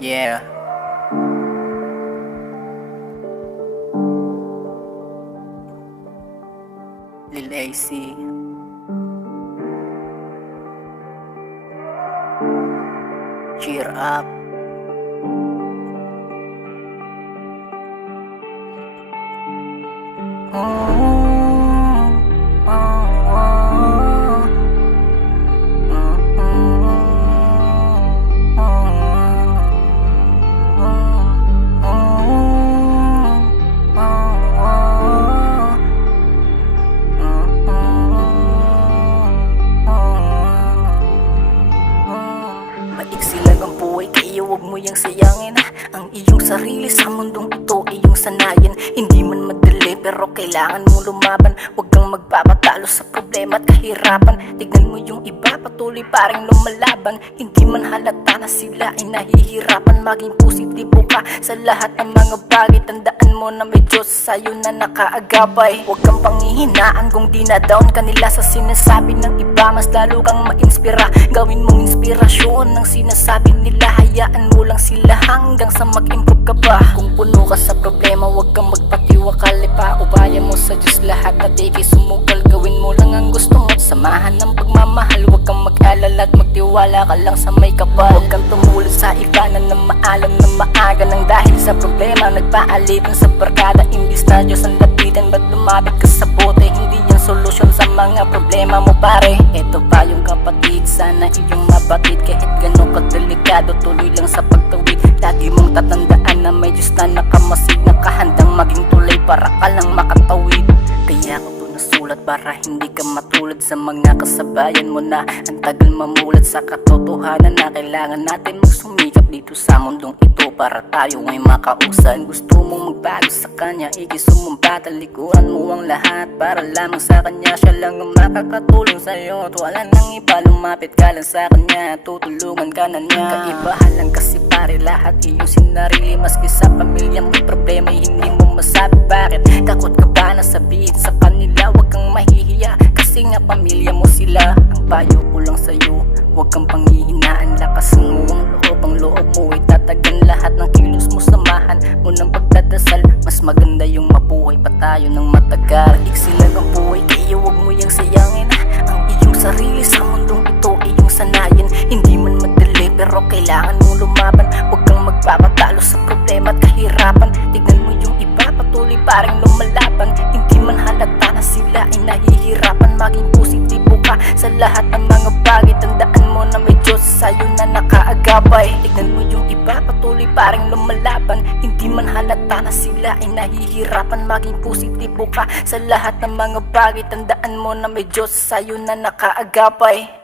Yeah. Lil AC. Cheer up. Maiksi lang ang buhay, kaya huwag mo yang sayangin ang iyong sarili sa mundong ito, iyong sanayin. Hindi man madali pero kailangan mong lumaban. Huwag kang magpapatalo sa problema at kahirapan. Tignan mo yung iba, patuloy pa rin lumalaban. Hindi man halata na sila ay nahihirapan. Maging positibo ka sa lahat ng mga bagay. Tandaan mo na may Diyos sa'yo na nakaagabay. Huwag kang panghihinaan kung di na down ka nila sa sinasabi ng iba. Mas lalo kang ma-inspira, gawin mong inspirasyon ng sinasabi nila. Hayaan mo lang sila hanggang sa mag-improve ka pa. Kung puno ka sa problema, huwag kang magpatiwakal. Ipaubaya mo sa Diyos lahat at ikay sumugal. Gawin mo lang ang gusto mo at samahan ng pagmamahal. Huwag kang mag-alala at magtiwala ka lang sa may kapal. Huwag kang tumulad sa iba na maalam na maaga nang dahil sa problema nagpaalitan sa barkada. Imbis na Diyos ang lapitan, ba't lumapit ka sa bote? Hindi yan solusyon sa mga problema mo, pare. Ito pa yung kapatid, sana iyong mabatid. Kahit gano'n kadelikado, tuloy lang sa pagtawid. Lagi mong tatandaan na may Diyos na nakamasid, nakahandang maging tulay para ka lang makatawid. Kaya ko to nasulat para hindi ka matulad sa mga kasabayan mo na ang tagal mamulat sa katotohanan na kailangan natin magsumikap dito sa mundong ito para tayo ay makausad. Gusto mong magbago sa Kanya, ikisumumbat, talikuran mo ang lahat para lamang sa Kanya. Siya lang ang makakatulong sa'yo at wala nang iba. Lumapit ka lang sa Kanya, tutulungan ka na niya. Kaibahan lang kasi pare, lahat iyong sinarili. Maski sa pamilya may problema, hindi mo masabi bakit. Takot ka ba na sabihin sa kanila? Huwag kang mahihiya kasi nga pamilya mo sila. Ang payo ko lang sa'yo, huwag kang panghihinaan. Lakasan mo ang loob mo, itatagan lahat ng kilos mo. Samahan mo ng pagdadasal, mas maganda yung mabuhay pa tayo ng matagal. Iksi lang ang buhay, kaya huwag mo yang sayangin ang iyong sarili sa mundong ito, iyong sanayin. Hindi man madali pero kailangan mong lumaban. Huwag kang magpapatalo sa problema at kahirapan. Tignan mo yung iba, patuloy pa rin lumalaban. Hindi man halata na sila ay nahihirapan. Maging positibo ka sa lahat ng mga bagay. Tandaan mo na may Diyos sa'yo na nakaagabay. Tignan mo yung iba, patuloy pa rin lumalaban. Hindi man halata na sila ay nahihirapan. Maging positibo ka sa lahat ng mga bagay. Tandaan mo na may Diyos sa'yo na nakaagabay.